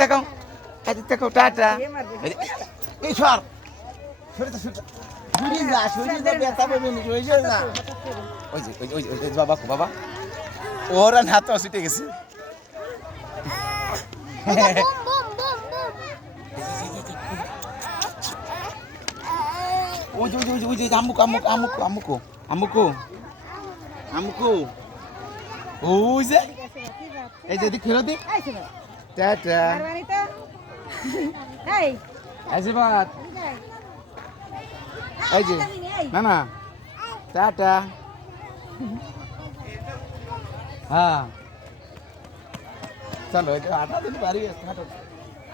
তাকাও এদিক তাকাও টাটা এই সর সরে যা ব্যথা পাবে নি না ওই যে বাবা ওরা হাত ছুটে গেছে ওই যে আমুকু ওই যে এই যে খেলো দি টাটা আশীর্বাদ এই যে না টাটা হ্যাঁ চলো এটা 8 দিন বাড়ি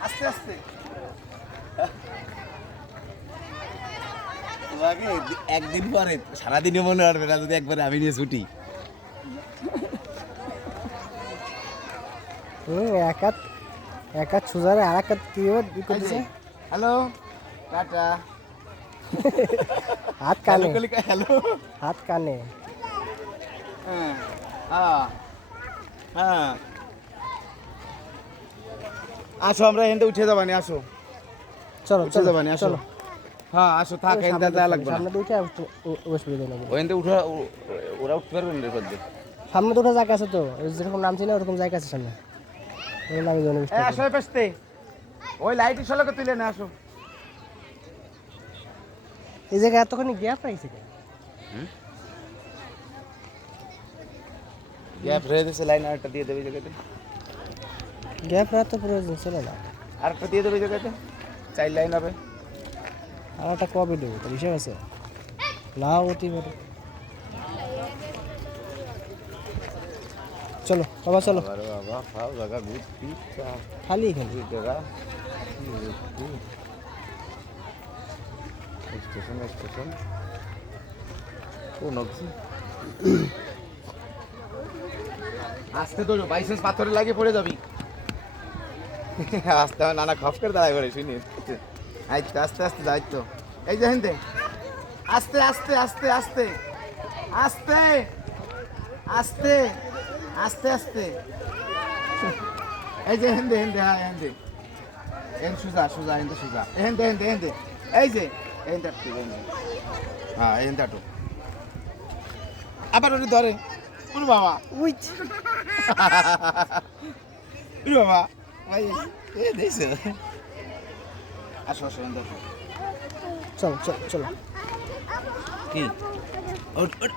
আস্তে আস্তে তোমাকে একদিন পরে সারাদিনই মনে হবে না যদি একবার আমি নিয়ে ছুটি এক হাত সুজারে আর এক হাত কি করছে হ্যালো টাটা হাত কানে হ্যালো হাত কানে হ্যাঁ হ্যাঁ হ্যাঁ আসো আমরা এখান থেকে উঠে যাবানি আসো চলো উঠে যাবানি আসো হ্যাঁ আসো থাক এখান থেকে যাওয়া লাগবে না সামনে উঠে অসুবিধা নেই ওখান থেকে উঠে ওরা উঠতে পারবে না রে সামনে তো জায়গা আছে তো যেরকম নামছি না ওরকম জায়গা আছে সামনে ওই নামে জন্য আসো পেছতে ওই লাইট ইশালাকে তুলে না আসো এই জায়গা এতখানি গ্যাপ রাখছে কেন গ্যাপ রয়ে গেছে লাইন আরেকটা দিয়ে দেবে জায়গাতে গ্যাপ রাখতে প্রয়োজন ছিল না আরেকটা দিয়ে দেবে জায়গাতে 4 লাইন হবে আর একটা কবে দেবো তো হিসাব আছে না অতি পারে চলো বাবা চলো বাবা ফাও জায়গা ঘুরতি খালি এখানে জায়গা স্টেশন কোন আস্তে তো বাইসেন্স পাথরে লাগে পড়ে যাবি আস্তে নানা খপ করে দাঁড়ায় পড়ে শুনি আস্তে আস্তে আস্তে যাই তো এই যে হিন্দে আস্তে আস্তে আস্তে আস্তে আস্তে আস্তে আস্তে আস্তে এই যে হিন্দে হ্যাঁ হিন্দে সুজা হিন্দে হিন্দে এই যে হ্যাঁ হিন্দাটো আবার ওটা ধরে ওরে বাবা উইচ বাবা ভাই এ দেখছ আসো চলো চলো চলো কি